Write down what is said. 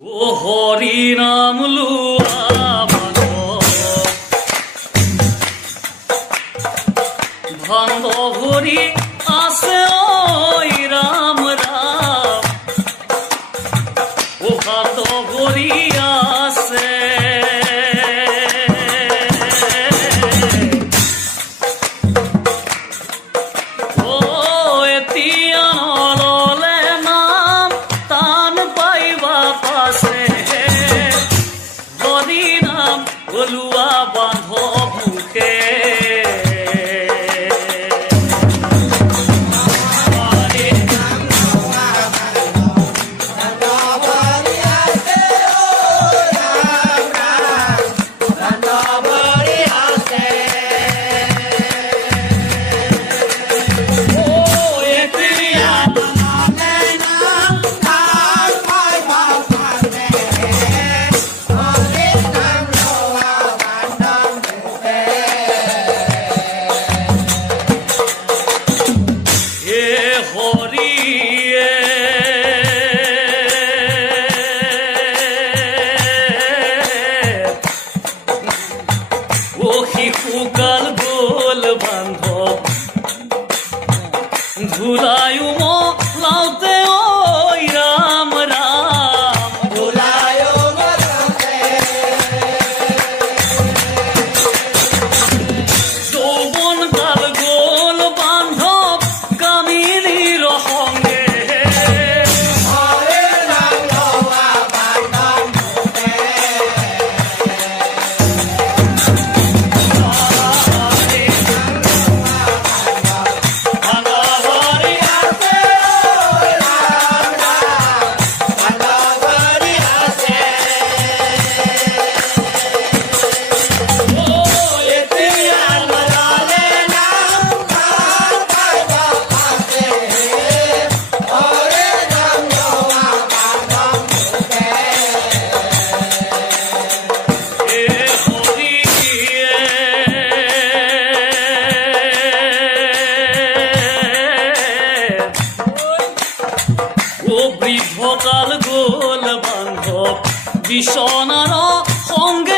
ও হরি নাম লুয়া ভান্দ ভরি আসে ওই রাম রাম ও ভান্দ ভরি আসে ও এতিয়া নললে নাম তান পাইবা পাছে হরি নাম বলুয়া বান্ধ মুখে শিশুকাল গল বান্ধৱ ধুলায়ো লাওতে ঐ ৰাম ৰাম ধুলায়ো যৌৱন কাল গল বান্ধৱ কামিনীৰ সংগে বৃদ্ধকাল গোল বান্ধৱ বিছনাৰ সংগে